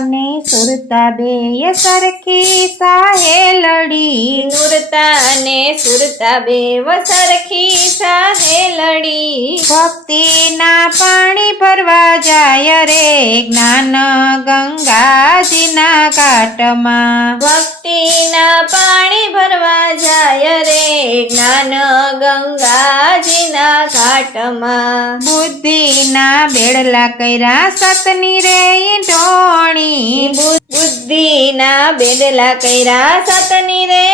ને સુરતા બેય સરખી સાહેલડી, નુરતા ને સુરતા બેવ સરખી સાહેલડી, ભક્તિના પાણી ભરવા જાય રે જ્ઞાન ગંગાજીના ઘાટમાં, ભક્તિના પાણી ભરવા જાય રે જ્ઞાન ગંગાજીના ઘાટમાં, બુદ્ધિના બેડલા કર્યા સતની રે ઢોણી, બુદ્ધિના બેડલા કર્યા સતની રે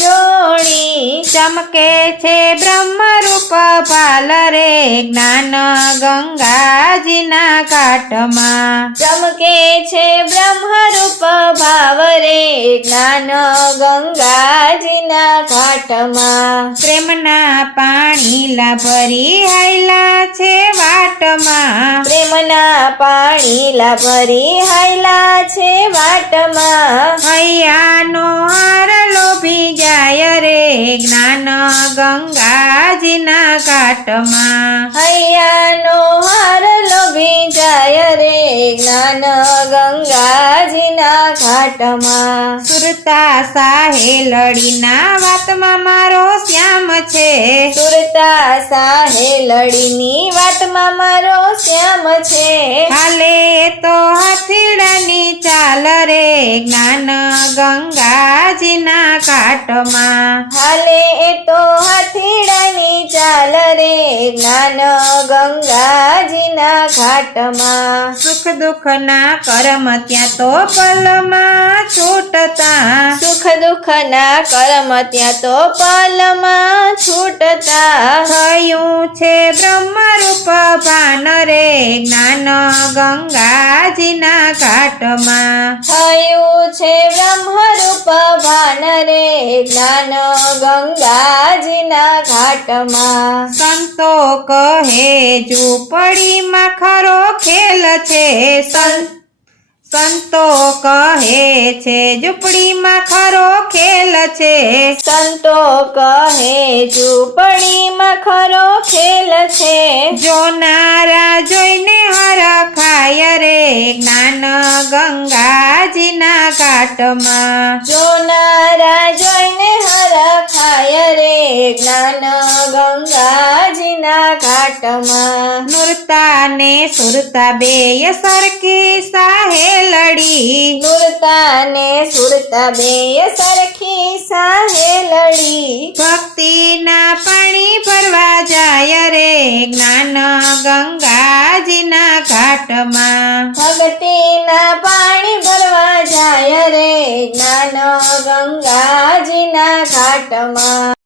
જોણી, ચમકે છે બ્રહ્મરૂપ ભાલ રે જ્ઞાન ગંગાજીના ઘાટમાં, ચમકે છે બ્રહ્મરૂપ ભાવ રે જ્ઞાન ગંગાજીના ઘાટમાં, પ્રેમના પાણીલા ભરી હાયલા છે વાટમાં, પ્રેમના પાણીલા ભરી હાયલા છે વાટમાં, હૈયાનો હાર લોભી જાય રે જ્ઞાન ગંગાજીના ઘાટમાં, હૈયાનો હાર લોભી જાય રે જ્ઞાન ગંગાજીના ઘાટમાં, સુરતા સાહેલડીના વાતમાં મારો શ્યામ છે, સુરતા સાહેલડીની વાતમાં મારો શ્યામ છે, હાલે તો હાથીડાની ચાલ રે જ્ઞાન ગંગાજીના ઘાટમાં, હાલે એ તો હાથીડાની ચાલ રે જ્ઞાન ગંગાજીના ઘાટમાં, સુખ દુઃખના કર્મ ત્યાં તો પલમાં છૂટતા, સુખ દુઃખના કર્મ ત્યાં તો પલમાં છૂટતા, થયું છે બ્રહ્મરૂપ ભાન રે જ્ઞાન ગંગાજીના ઘાટમાં, થયું છે બ્રહ્મરૂપ ભાન રે જ્ઞાન ગંગાજીના ઘાટમાં, સંતો કહે ઝૂંપડીમાં ખરો ખેલ છે, સંતો કહે છે ઝૂંપડીમાં ખરો ખેલ છે, સંતો કહે ઝૂંપડીમાં ખરો ખેલ છે, જોનારા જોઈને હરખાય રે જ્ઞાન ગંગાજીના ઘાટમાં, જોનારા જોઈને હરખાય રે જ્ઞાન ગંગાજીના ઘાટમાં, નુરતા ને સુરતા બેય સરખી સાહેલડી, નુરતા ને સુરતા બેય સરખી સાહેલડી, ભક્તિના પાણી ભરવા જાય રે જ્ઞાન ગંગાજીના ઘાટમાં, ભક્તિના પાણી ભરવા જાય રે જ્ઞાન ગંગાજીના ઘાટમાં.